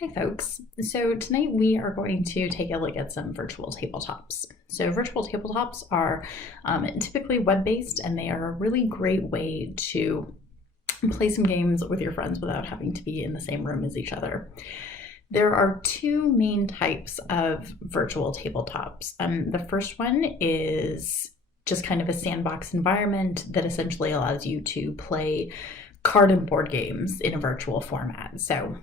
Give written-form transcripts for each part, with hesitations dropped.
Hi folks. So tonight we are going to take a look at some virtual tabletops. So virtual tabletops are typically web-based, and they are a really great way to play some games with your friends without having to be in the same room as each other. There are two main types of virtual tabletops. The first one is just kind of a sandbox environment that essentially allows you to play card and board games in a virtual format. So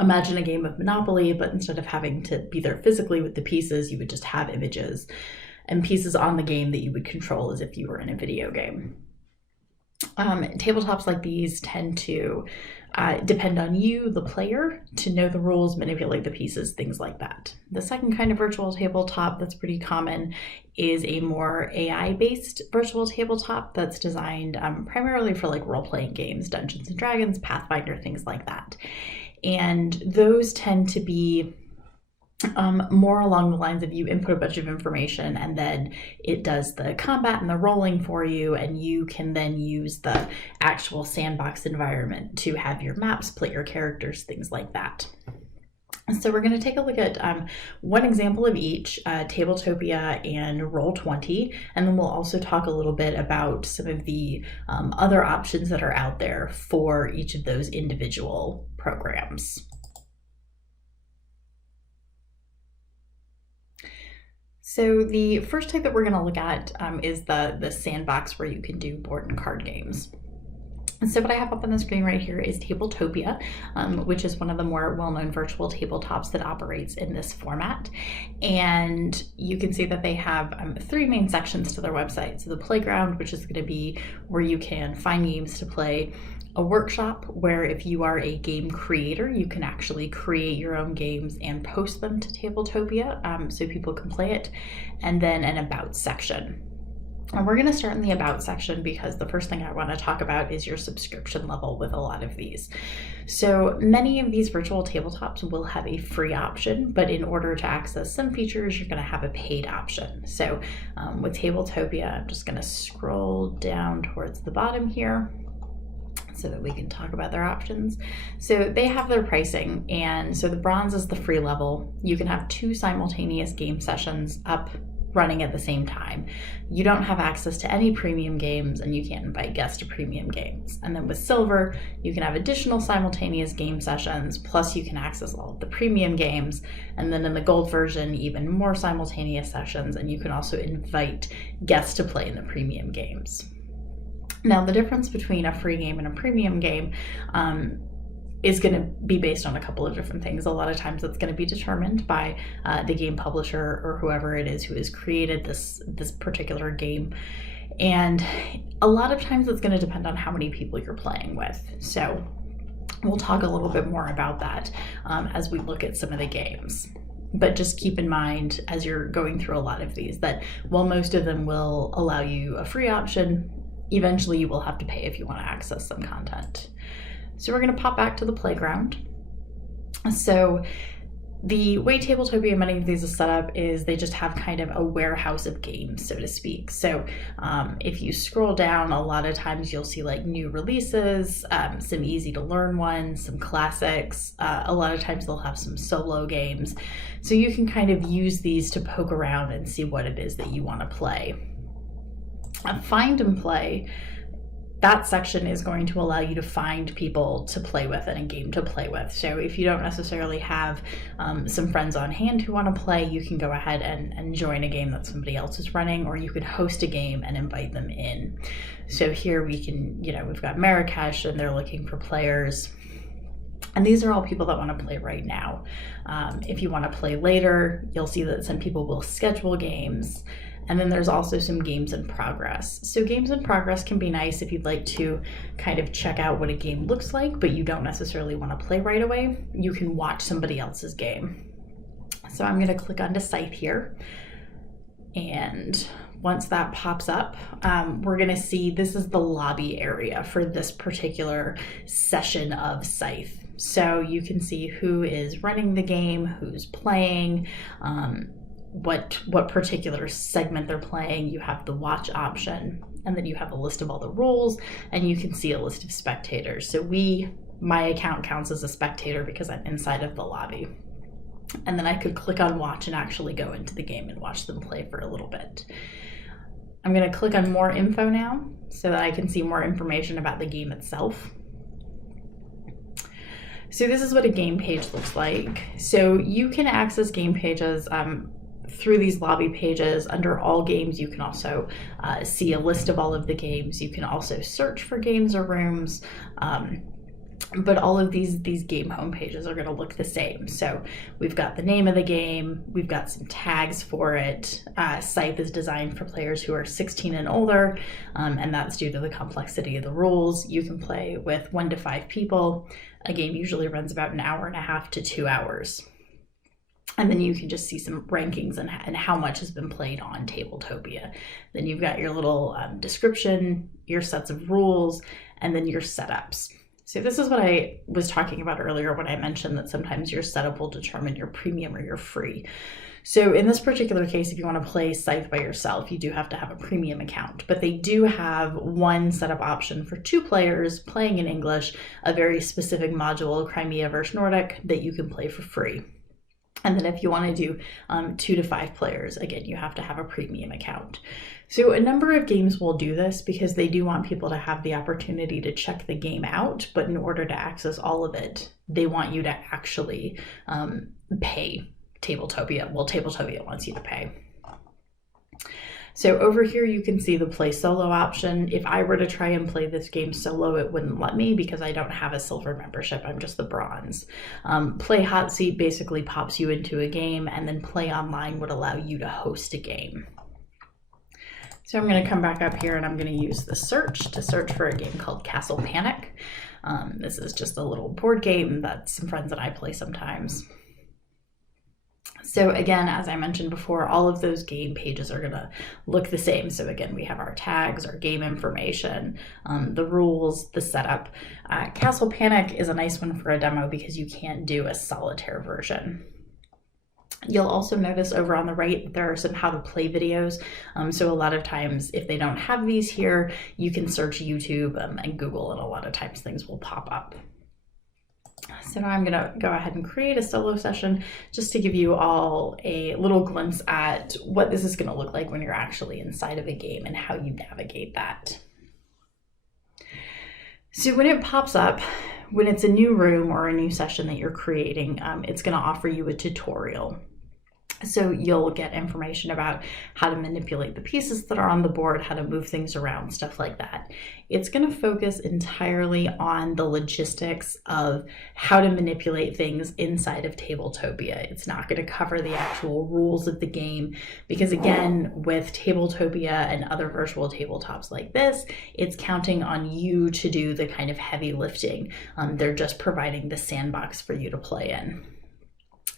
imagine a game of Monopoly, but instead of having to be there physically with the pieces, you would just have images and pieces on the game that you would control as if you were in a video game. Tabletops like these tend to depend on you, the player, to know the rules, manipulate the pieces, things like that. The second kind of virtual tabletop that's pretty common is a more AI-based virtual tabletop that's designed primarily for like role-playing games, Dungeons and Dragons, Pathfinder, things like that. And those tend to be more along the lines of you input a bunch of information and then it does the combat and the rolling for you, and you can then use the actual sandbox environment to have your maps, play your characters, things like that. So we're going to take a look at one example of each, Tabletopia and Roll20, and then we'll also talk a little bit about some of the other options that are out there for each of those individual programs. So the first type that we're going to look at is the sandbox where you can do board and card games. And so what I have up on the screen right here is Tabletopia, which is one of the more well-known virtual tabletops that operates in this format. And you can see that they have three main sections to their website. So the playground, which is going to be where you can find games to play. A workshop, where if you are a game creator, you can actually create your own games and post them to Tabletopia so people can play it. And then an about section. And we're going to start in the about section because the first thing I want to talk about is your subscription level with a lot of these. So many of these virtual tabletops will have a free option, but in order to access some features, you're going to have a paid option. So with Tabletopia, I'm just going to scroll down towards the bottom here so that we can talk about their options. So they have their pricing, and so the bronze is the free level. You can have 2 simultaneous game sessions up running at the same time. You don't have access to any premium games, and you can't invite guests to premium games. And then with silver, you can have additional simultaneous game sessions, plus you can access all of the premium games. And then in the gold version, even more simultaneous sessions, and you can also invite guests to play in the premium games. Now, the difference between a free game and a premium game is going to be based on a couple of different things. A lot of times it's going to be determined by the game publisher or whoever it is who has created this particular game. And a lot of times it's going to depend on how many people you're playing with. So we'll talk a little bit more about that as we look at some of the games. But just keep in mind as you're going through a lot of these that while most of them will allow you a free option, eventually you will have to pay if you want to access some content. So we're going to pop back to the playground. So the way Tabletopia and many of these is set up is they just have kind of a warehouse of games, so to speak. So if you scroll down, a lot of times you'll see like new releases, some easy to learn ones, some classics. A lot of times they'll have some solo games. So you can kind of use these to poke around and see what it is that you want to play. Find and play. That section is going to allow you to find people to play with and a game to play with. So if you don't necessarily have some friends on hand who want to play, you can go ahead and join a game that somebody else is running, or you could host a game and invite them in. So here we can, we've got Marrakesh and they're looking for players. And these are all people that want to play right now. If you want to play later, you'll see that some people will schedule games. And then there's also some games in progress. So games in progress can be nice if you'd like to kind of check out what a game looks like, but you don't necessarily want to play right away. You can watch somebody else's game. So I'm going to click onto Scythe here. And once that pops up, we're going to see this is the lobby area for this particular session of Scythe. So you can see who is running the game, who's playing, what particular segment they're playing. You have the watch option, and then you have a list of all the rules, and you can see a list of spectators. So we my account counts as a spectator because I'm inside of the lobby. And then I could click on watch and actually go into the game and watch them play for a little bit. I'm going to click on more info now so that I can see more information about the game itself. So this is what a game page looks like. So you can access game pages through these lobby pages. Under all games, you can also see a list of all of the games. You can also search for games or rooms. But all of these game home pages are going to look the same. So we've got the name of the game, we've got some tags for it. Scythe is designed for players who are 16 and older, and that's due to the complexity of the rules. You can play with 1 to 5 people. A game usually runs about an hour and a half to 2 hours. And then you can just see some rankings and how much has been played on Tabletopia. Then you've got your little description, your sets of rules, and then your setups. So this is what I was talking about earlier when I mentioned that sometimes your setup will determine your premium or your free. So in this particular case, if you want to play Scythe by yourself, you do have to have a premium account, but they do have one setup option for 2 players playing in English, a very specific module, Crimea versus Nordic, that you can play for free. And then if you want to do 2 to 5 players, again, you have to have a premium account. So a number of games will do this because they do want people to have the opportunity to check the game out, but in order to access all of it, they want you to actually pay Tabletopia. Well, Tabletopia wants you to pay. So over here, you can see the play solo option. If I were to try and play this game solo, it wouldn't let me because I don't have a silver membership. I'm just the bronze. Play hot seat basically pops you into a game, and then play online would allow you to host a game. So I'm going to come back up here and I'm going to use the search to search for a game called Castle Panic. This is just a little board game that some friends and I play sometimes. So again, as I mentioned before, all of those game pages are going to look the same. So again, we have our tags, our game information, the rules, the setup. Castle Panic is a nice one for a demo because you can't do a solitaire version. You'll also notice over on the right, there are some how to play videos. So a lot of times if they don't have these here, you can search YouTube and Google, and a lot of times things will pop up. So now I'm going to go ahead and create a solo session just to give you all a little glimpse at what this is going to look like when you're actually inside of a game and how you navigate that. So when it pops up, when it's a new room or a new session that you're creating, it's going to offer you a tutorial. So you'll get information about how to manipulate the pieces that are on the board, how to move things around, stuff like that. It's going to focus entirely on the logistics of how to manipulate things inside of Tabletopia. It's not going to cover the actual rules of the game because, again, with Tabletopia and other virtual tabletops like this, it's counting on you to do the kind of heavy lifting. They're just providing the sandbox for you to play in.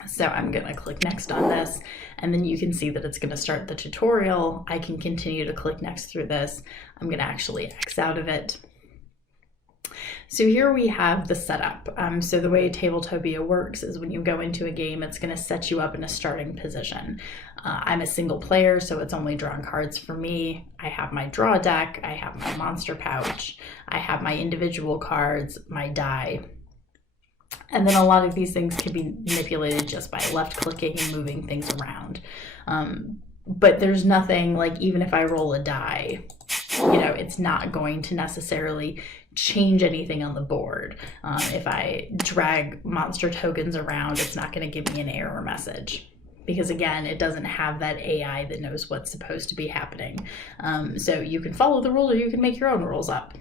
So I'm going to click next on this, and then you can see that it's going to start the tutorial. I can continue to click next through this. I'm going to actually X out of it. So here we have the setup. So the way Tabletopia works is when you go into a game, it's going to set you up in a starting position. I'm a single player, so it's only drawing cards for me. I have my draw deck, I have my monster pouch, I have my individual cards, my die. And then a lot of these things can be manipulated just by left clicking and moving things around. But there's nothing like, even if I roll a die, you know, it's not going to necessarily change anything on the board. If I drag monster tokens around, it's not going to give me an error message. Because again, it doesn't have that AI that knows what's supposed to be happening. So you can follow the rules or you can make your own rules up.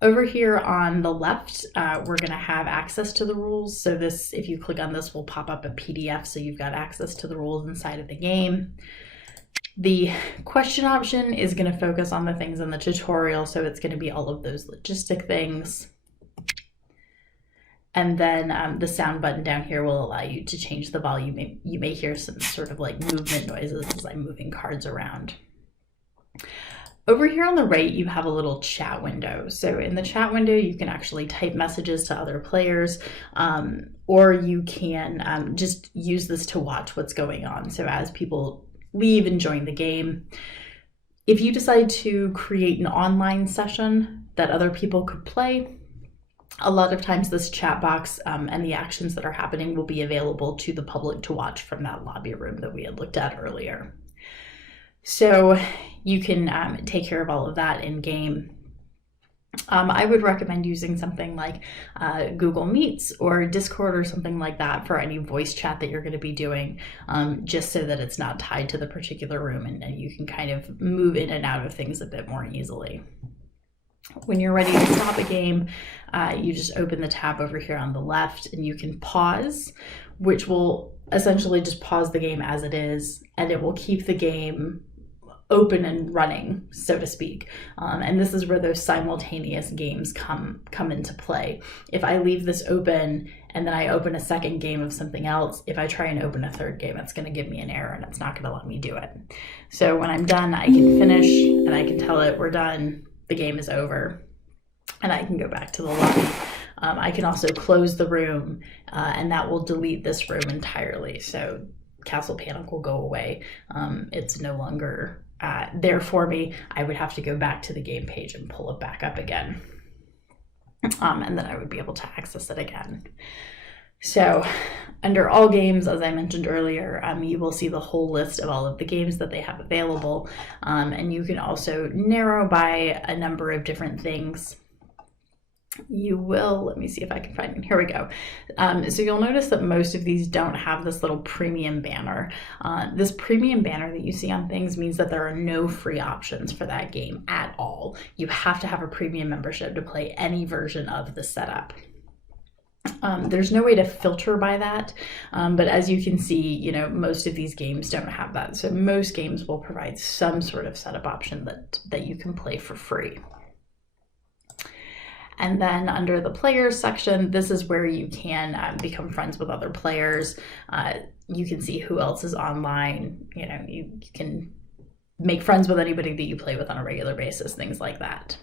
Over here on the left, we're going to have access to the rules. So this, if you click on this, will pop up a PDF, so you've got access to the rules inside of the game. The question option is going to focus on the things in the tutorial, so it's going to be all of those logistic things. And then the sound button down here will allow you to change the volume. You may hear some sort of like movement noises as I'm moving cards around. Over here on the right, you have a little chat window. So in the chat window, you can actually type messages to other players, or you can just use this to watch what's going on. So as people leave and join the game, if you decide to create an online session that other people could play, A lot of times this chat box and the actions that are happening will be available to the public to watch from that lobby room that we had looked at earlier. So you can take care of all of that in game. I would recommend using something like Google Meets or Discord or something like that for any voice chat that you're going to be doing, just so that it's not tied to the particular room and you can kind of move in and out of things a bit more easily. When you're ready to stop a game, you just open the tab over here on the left and you can pause, which will essentially just pause the game as it is, and it will keep the game open and running, so to speak. And this is where those simultaneous games come into play. If I leave this open and then I open a second game of something else, if I try and open a third game, it's going to give me an error and it's not going to let me do it. So when I'm done, I can finish and I can tell it we're done, the game is over, and I can go back to the lobby. I can also close the room and that will delete this room entirely. So Castle Panic will go away. It's no longer there for me. I would have to go back to the game page and pull it back up again. And then I would be able to access it again. So under all games, as I mentioned earlier, you will see the whole list of all of the games that they have available. And you can also narrow by a number of different things. You will, let me see if I can find it. Here we go. So you'll notice that most of these don't have this little premium banner. This premium banner that you see on things means that there are no free options for that game at all. You have to have a premium membership to play any version of the setup. There's no way to filter by that, but as you can see, you know, most of these games don't have that. So most games will provide some sort of setup option that you can play for free. And then under the players section, this is where you can become friends with other players. You can see who else is online. You know, you can make friends with anybody that you play with on a regular basis, things like that.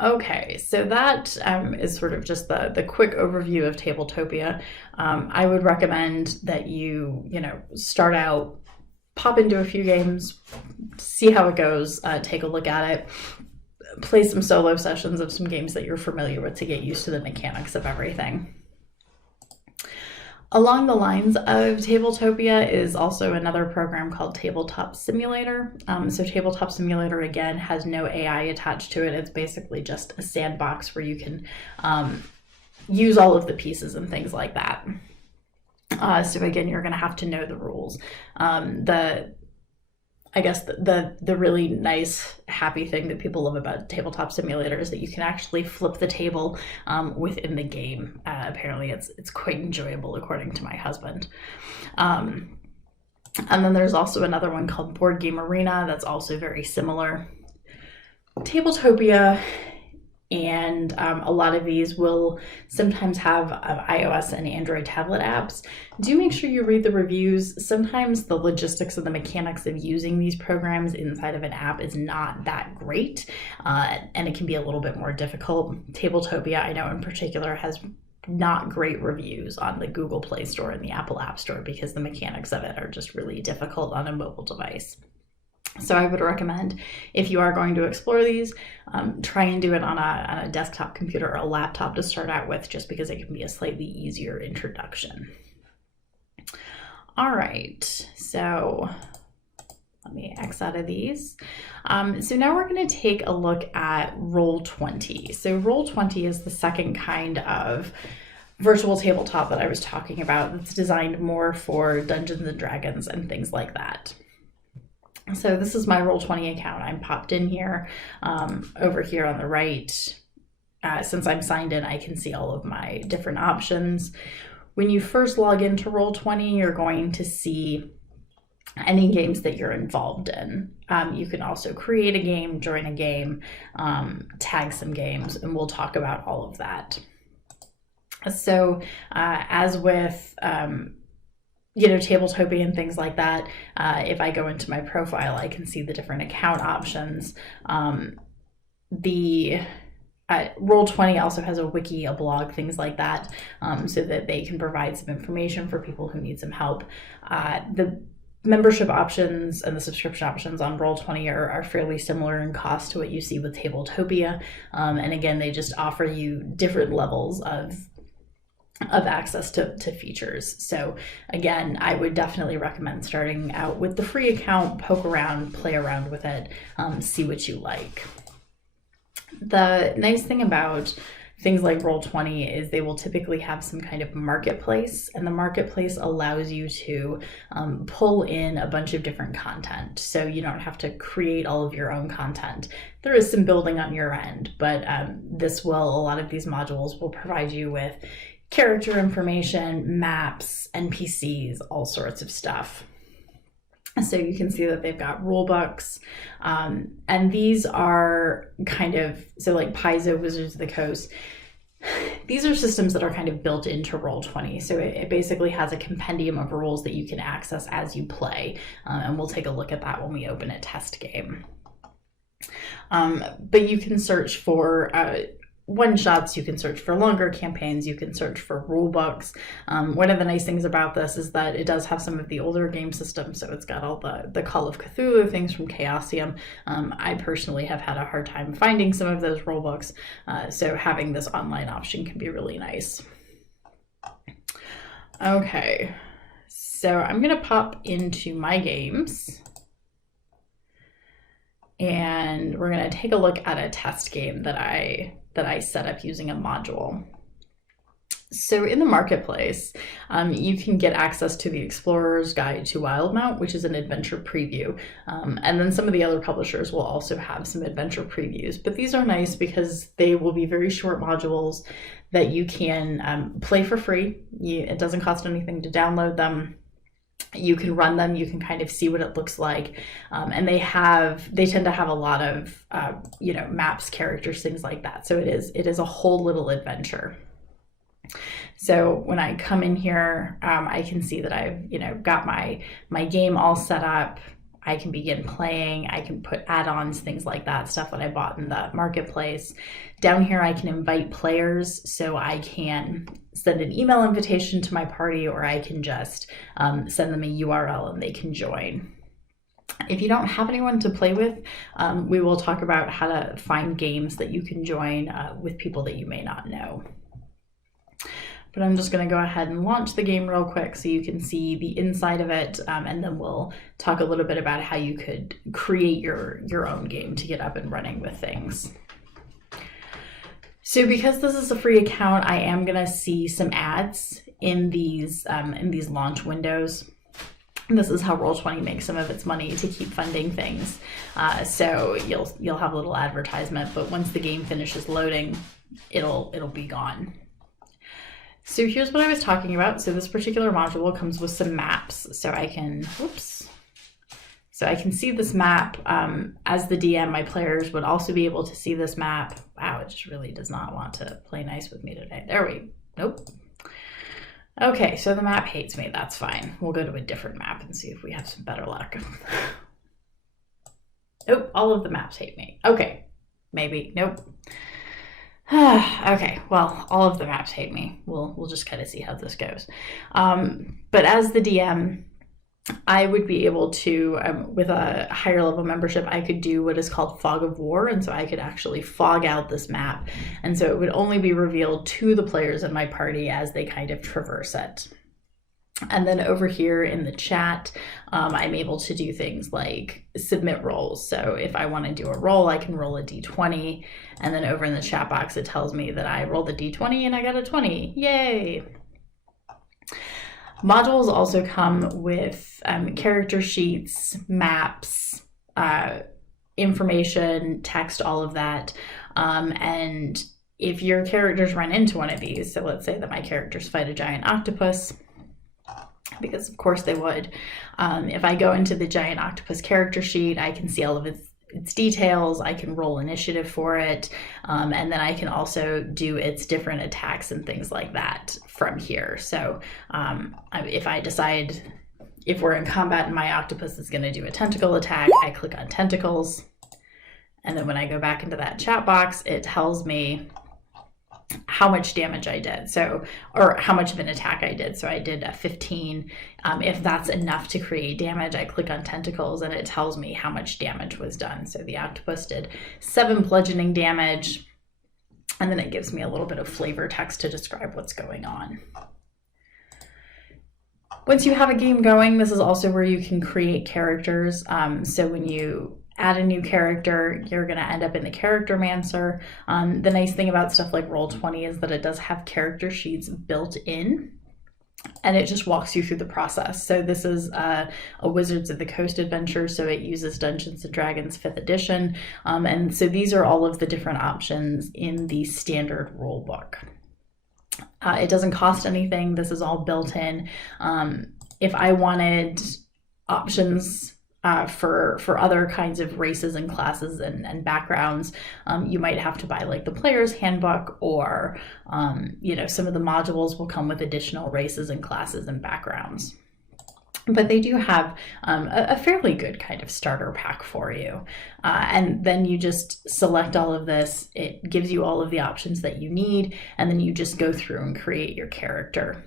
Okay, so that is sort of just the quick overview of Tabletopia. I would recommend that you start out, pop into a few games, see how it goes, take a look at it, play some solo sessions of some games that you're familiar with to get used to the mechanics of everything. Along the lines of Tabletopia is also another program called Tabletop Simulator. So Tabletop Simulator, again, has no AI attached to it. It's basically just a sandbox where you can use all of the pieces and things like that. So again, you're going to have to know the rules. I guess the really nice, happy thing that people love about Tabletop Simulator is that you can actually flip the table within the game. Apparently it's quite enjoyable, according to my husband. And then there's also another one called Board Game Arena that's also very similar. Tabletopia and a lot of these will sometimes have iOS and Android tablet apps. Do make sure you read the reviews. Sometimes the logistics and the mechanics of using these programs inside of an app is not that great, and it can be a little bit more difficult. Tabletopia, I know in particular, has not great reviews on the Google Play Store and the Apple App Store because the mechanics of it are just really difficult on a mobile device. So I would recommend, if you are going to explore these, try and do it on a desktop computer or a laptop to start out with, just because it can be a slightly easier introduction. All right, so let me X out of these. So now we're going to take a look at Roll20. So Roll20 is the second kind of virtual tabletop that I was talking about that's designed more for Dungeons and Dragons and things like that. So this is my Roll20 account. I'm popped in here. Over here on the right, since I'm signed in, I can see all of my different options. When you first log into Roll20, you're going to see any games that you're involved in. You can also create a game, join a game, tag some games, and we'll talk about all of that. So as with Tabletopia and things like that, if I go into my profile, I can see the different account options. Roll20 also has a wiki, a blog, things like that, so that they can provide some information for people who need some help. The membership options and the subscription options on Roll20 are fairly similar in cost to what you see with Tabletopia. And again, they just offer you different levels of access to features. So again, I would definitely recommend starting out with the free account, poke around, play around with it, see what you like. The nice thing about things like Roll20 is they will typically have some kind of marketplace, and the marketplace allows you to pull in a bunch of different content. So you don't have to create all of your own content. There is some building on your end, but a lot of these modules will provide you with character information, maps, NPCs, all sorts of stuff. So you can see that they've got rulebooks, and these are kind of, so like Paizo, Wizards of the Coast, these are systems that are kind of built into Roll20. So it basically has a compendium of rules that you can access as you play, and we'll take a look at that when we open a test game. But you can search for one-shots, you can search for longer campaigns, you can search for rule books. One of the nice things about this is that it does have some of the older game systems, so it's got all the Call of Cthulhu things from Chaosium. I personally have had a hard time finding some of those rule books, so having this online option can be really nice. Okay, so I'm gonna pop into my games, and we're gonna take a look at a test game that I set up using a module. So in the marketplace, you can get access to the Explorer's Guide to Wildemount, which is an adventure preview. And then some of the other publishers will also have some adventure previews, but these are nice because they will be very short modules that you can play for free. It doesn't cost anything to download them. You can run them, you can kind of see what it looks like, and they tend to have a lot of maps, characters, things like that. So it is a whole little adventure. So when I come in here, I can see that I've got my game all set up. I can begin playing, I can put add-ons, things like that, stuff that I bought in the marketplace. Down here I can invite players, so I can send an email invitation to my party, or I can just send them a URL and they can join. If you don't have anyone to play with, we will talk about how to find games that you can join with people that you may not know. But I'm just going to go ahead and launch the game real quick so you can see the inside of it, and then we'll talk a little bit about how you could create your own game to get up and running with things. So because this is a free account, I am going to see some ads in these launch windows. This is how Roll20 makes some of its money to keep funding things. So you'll have a little advertisement, but once the game finishes loading, it'll be gone. So here's what I was talking about. So this particular module comes with some maps. So I can see this map. As the DM, my players would also be able to see this map. Wow, it just really does not want to play nice with me today. Nope. Okay, so the map hates me. That's fine. We'll go to a different map and see if we have some better luck. Nope, all of the maps hate me. Okay, maybe, nope. Okay, well, all of the maps hate me. We'll just kind of see how this goes. But as the DM, I would be able to, with a higher level membership, I could do what is called Fog of War, and so I could actually fog out this map, and so it would only be revealed to the players in my party as they kind of traverse it. And then over here in the chat, I'm able to do things like submit rolls. So if I want to do a roll, I can roll a d20, and then over in the chat box, it tells me that I rolled a d20 and I got a 20. Yay! Modules also come with character sheets, maps, information, text, all of that. And if your characters run into one of these, so let's say that my characters fight a giant octopus, because of course they would. If I go into the giant octopus character sheet, I can see all of its details, I can roll initiative for it, and then I can also do its different attacks and things like that from here. So if I decide if we're in combat and my octopus is going to do a tentacle attack, I click on tentacles, and then when I go back into that chat box, it tells me how much damage I did, so, or how much of an attack I did. So I did a 15. If that's enough to create damage, I click on tentacles and it tells me how much damage was done. So the octopus did 7 bludgeoning damage, and then it gives me a little bit of flavor text to describe what's going on. Once you have a game going, this is also where you can create characters. So when you add a new character, you're going to end up in the Charactermancer. The nice thing about stuff like Roll20 is that it does have character sheets built in, and it just walks you through the process. So this is a Wizards of the Coast adventure, so it uses Dungeons & Dragons 5th edition. And so these are all of the different options in the standard rule book. It doesn't cost anything. This is all built in. If I wanted options for other kinds of races and classes and backgrounds, you might have to buy like the player's handbook, or you know, some of the modules will come with additional races and classes and backgrounds. But they do have a fairly good kind of starter pack for you. And then you just select all of this. It gives you all of the options that you need, and then you just go through and create your character.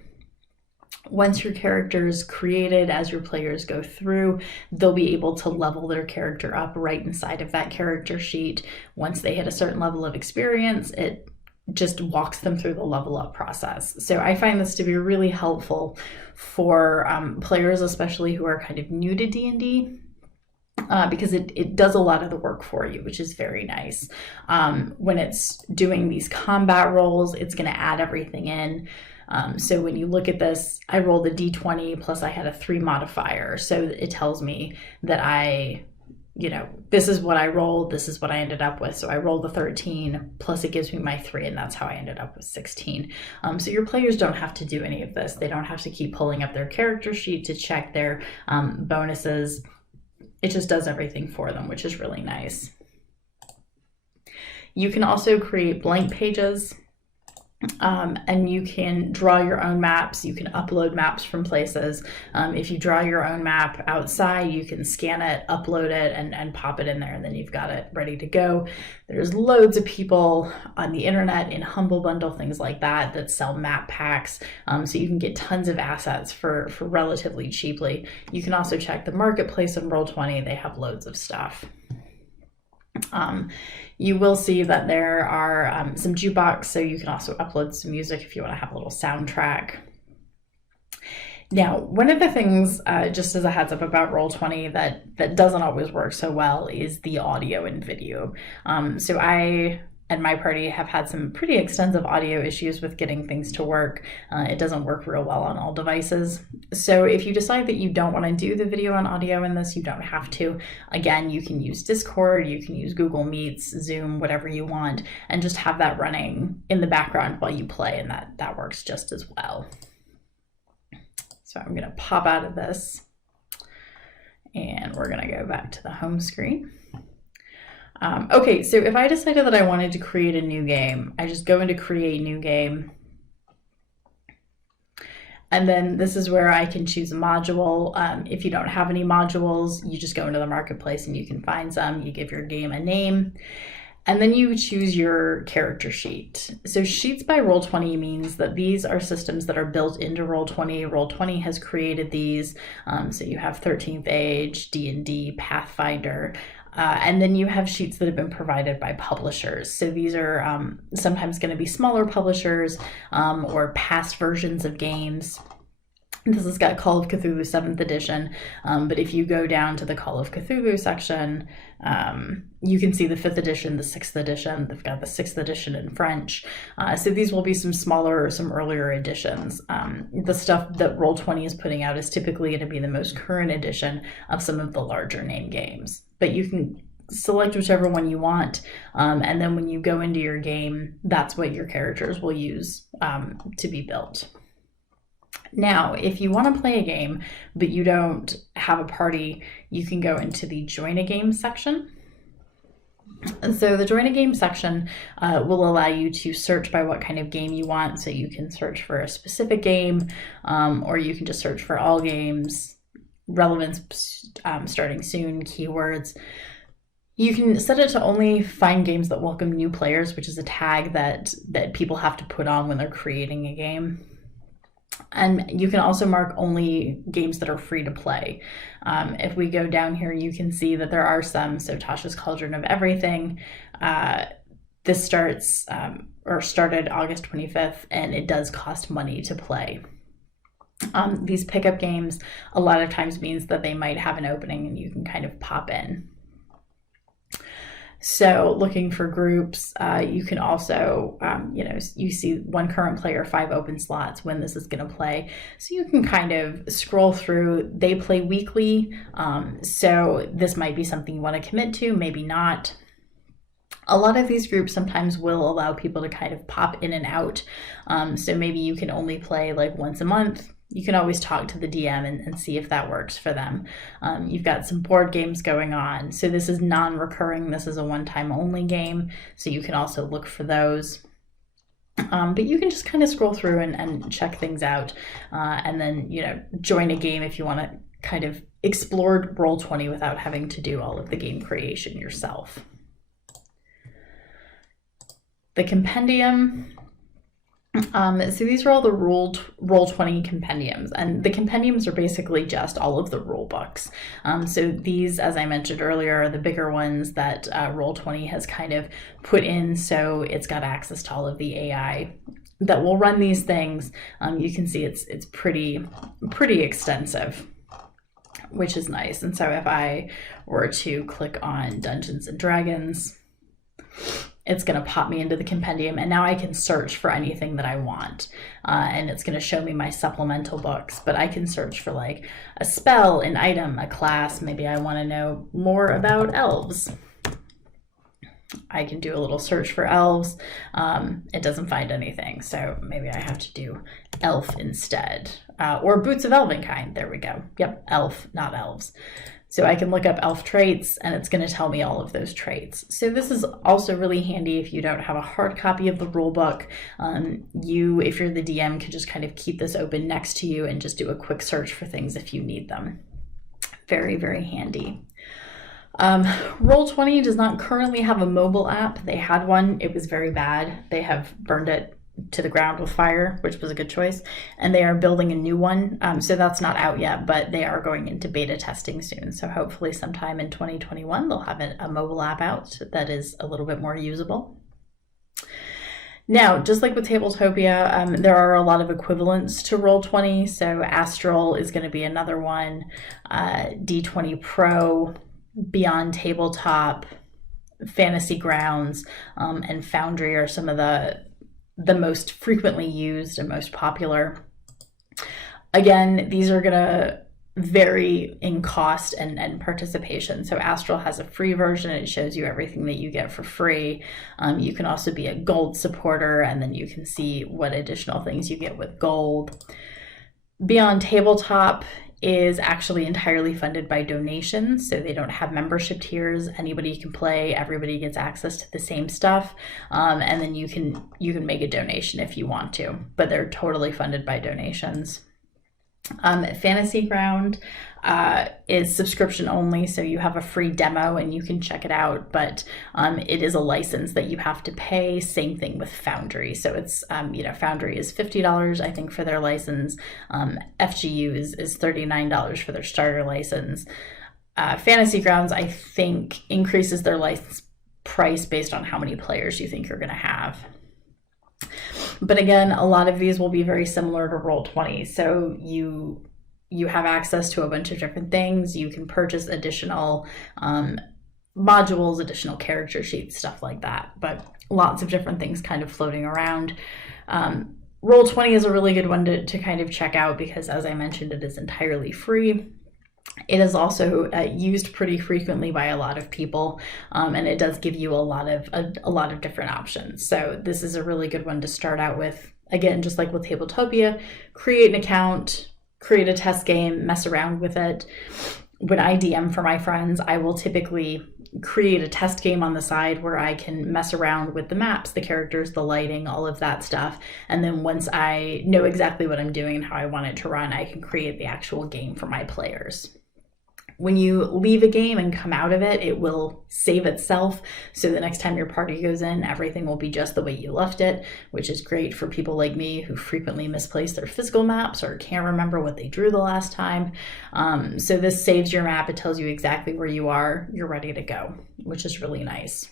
Once your character is created, as your players go through, they'll be able to level their character up right inside of that character sheet. Once they hit a certain level of experience, it just walks them through the level up process. So I find this to be really helpful for players, especially who are kind of new to D&D, because it does a lot of the work for you, which is very nice. When it's doing these combat rolls, it's going to add everything in. So when you look at this, I rolled a d20 plus I had a 3 modifier. So it tells me that this is what I rolled, this is what I ended up with. So I rolled the 13 plus it gives me my 3, and that's how I ended up with 16. So your players don't have to do any of this. They don't have to keep pulling up their character sheet to check their bonuses. It just does everything for them, which is really nice. You can also create blank pages. And you can draw your own maps. You can upload maps from places. If you draw your own map outside, you can scan it, upload it, and pop it in there, and then you've got it ready to go. There's loads of people on the internet, in Humble Bundle, things like that sell map packs. So you can get tons of assets for relatively cheaply. You can also check the marketplace on Roll20. They have loads of stuff. You will see that there are some jukebox, so you can also upload some music if you want to have a little soundtrack. Now, one of the things, just as a heads up about Roll20 that doesn't always work so well is the audio and video. So I and my party have had some pretty extensive audio issues with getting things to work. It doesn't work real well on all devices. So if you decide that you don't want to do the video and audio in this, you don't have to. Again, you can use Discord, you can use Google Meets, Zoom, whatever you want, and just have that running in the background while you play, and that works just as well. So I'm gonna pop out of this, and we're gonna go back to the home screen. Okay, so if I decided that I wanted to create a new game, I just go into create new game. And then this is where I can choose a module. If you don't have any modules, you just go into the marketplace and you can find some. You give your game a name, and then you choose your character sheet. So sheets by Roll20 means that these are systems that are built into Roll20. Roll20 has created these. So you have 13th Age, D&D, Pathfinder, and then you have sheets that have been provided by publishers. So these are sometimes going to be smaller publishers or past versions of games. This has got Call of Cthulhu 7th edition, but if you go down to the Call of Cthulhu section, you can see the 5th edition, the 6th edition. They've got the 6th edition in French. So these will be some smaller or some earlier editions. The stuff that Roll20 is putting out is typically going to be the most current edition of some of the larger name games. But you can select whichever one you want, and then when you go into your game, that's what your characters will use to be built. Now, if you want to play a game, but you don't have a party, you can go into the Join a Game section. And so the Join a Game section will allow you to search by what kind of game you want. So you can search for a specific game, or you can just search for all games, relevance starting soon, keywords. You can set it to only find games that welcome new players, which is a tag that people have to put on when they're creating a game. And you can also mark only games that are free to play. If we go down here, you can see that there are some. So Tasha's Cauldron of Everything. This started August 25th, and it does cost money to play. These pickup games a lot of times means that they might have an opening and you can kind of pop in. So looking for groups, you can also, you see 1 current player, 5 open slots when this is going to play. So you can kind of scroll through. They play weekly, so this might be something you want to commit to, maybe not. A lot of these groups sometimes will allow people to kind of pop in and out. So maybe you can only play like once a month. You can always talk to the DM and see if that works for them. You've got some board games going on. So this is non-recurring. This is a one-time only game. So you can also look for those. But you can just kind of scroll through and check things out. And then, join a game if you want to kind of explore Roll20 without having to do all of the game creation yourself. The Compendium. So these are all the Roll20 compendiums, and the compendiums are basically just all of the rule books. So these, as I mentioned earlier, are the bigger ones that Roll20 has kind of put in, so it's got access to all of the AI that will run these things. You can see it's pretty extensive, which is nice. And so if I were to click on Dungeons and Dragons, it's going to pop me into the compendium, and now I can search for anything that I want. And it's going to show me my supplemental books, but I can search for like a spell, an item, a class. Maybe I want to know more about elves. I can do a little search for elves. It doesn't find anything, so maybe I have to do elf instead. Or Boots of Elvenkind. There we go. Yep, elf, not elves. So I can look up elf traits, and it's going to tell me all of those traits. So this is also really handy if you don't have a hard copy of the rule book. If you're the DM, can just kind of keep this open next to you and just do a quick search for things if you need them. Very, very handy. Roll20 does not currently have a mobile app. They had one. It was very bad. They have burned it to the ground with fire, which was a good choice, and they are building a new one. So that's not out yet, but they are going into beta testing soon. So hopefully sometime in 2021 they'll have a mobile app out that is a little bit more usable. Now, just like with Tabletopia, there are a lot of equivalents to Roll20. So Astral is going to be another one. D20 Pro, Beyond Tabletop, Fantasy Grounds, and Foundry are some of the most frequently used and most popular. Again, these are going to vary in cost and participation. So Astral has a free version. It shows you everything that you get for free. You can also be a gold supporter, and then you can see what additional things you get with gold. Beyond Tabletop is actually entirely funded by donations, so they don't have membership tiers. Anybody can play, everybody gets access to the same stuff, and then you can make a donation if you want to, but they're totally funded by donations. Fantasy Ground is subscription only, so you have a free demo and you can check it out, but it is a license that you have to pay. Same thing with Foundry. So it's, Foundry is $50, I think, for their license. FGU is $39 for their starter license. Fantasy Grounds, I think, increases their license price based on how many players you think you're going to have. But again, a lot of these will be very similar to Roll20. So you have access to a bunch of different things. You can purchase additional modules, additional character sheets, stuff like that. But lots of different things kind of floating around. Roll20 is a really good one to kind of check out because, as I mentioned, it is entirely free. It is also used pretty frequently by a lot of people, and it does give you a lot of different options. So this is a really good one to start out with. Again, just like with Tabletopia, create an account, create a test game, mess around with it. When I DM for my friends, I will typically create a test game on the side where I can mess around with the maps, the characters, the lighting, all of that stuff. And then once I know exactly what I'm doing and how I want it to run, I can create the actual game for my players. when you leave a game and come out of it, it will save itself. So the next time your party goes in, everything will be just the way you left it, which is great for people like me who frequently misplace their physical maps or can't remember what they drew the last time. So this saves your map. It tells you exactly where you are. You're ready to go, which is really nice.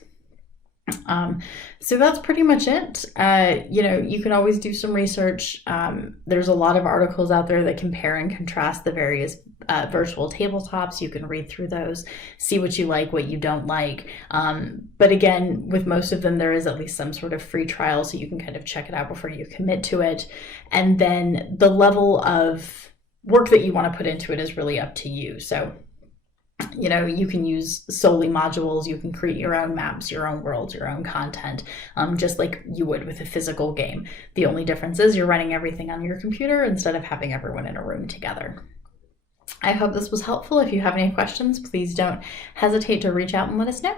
So that's pretty much it. You can always do some research. There's a lot of articles out there that compare and contrast the various virtual tabletops. You can read through those, see what you like, what you don't like. But again, with most of them, there is at least some sort of free trial, so you can kind of check it out before you commit to it. And then the level of work that you want to put into it is really up to you. So you can use solely modules, you can create your own maps, your own worlds, your own content, just like you would with a physical game. The only difference is you're running everything on your computer instead of having everyone in a room together. I hope this was helpful. If you have any questions, please don't hesitate to reach out and let us know.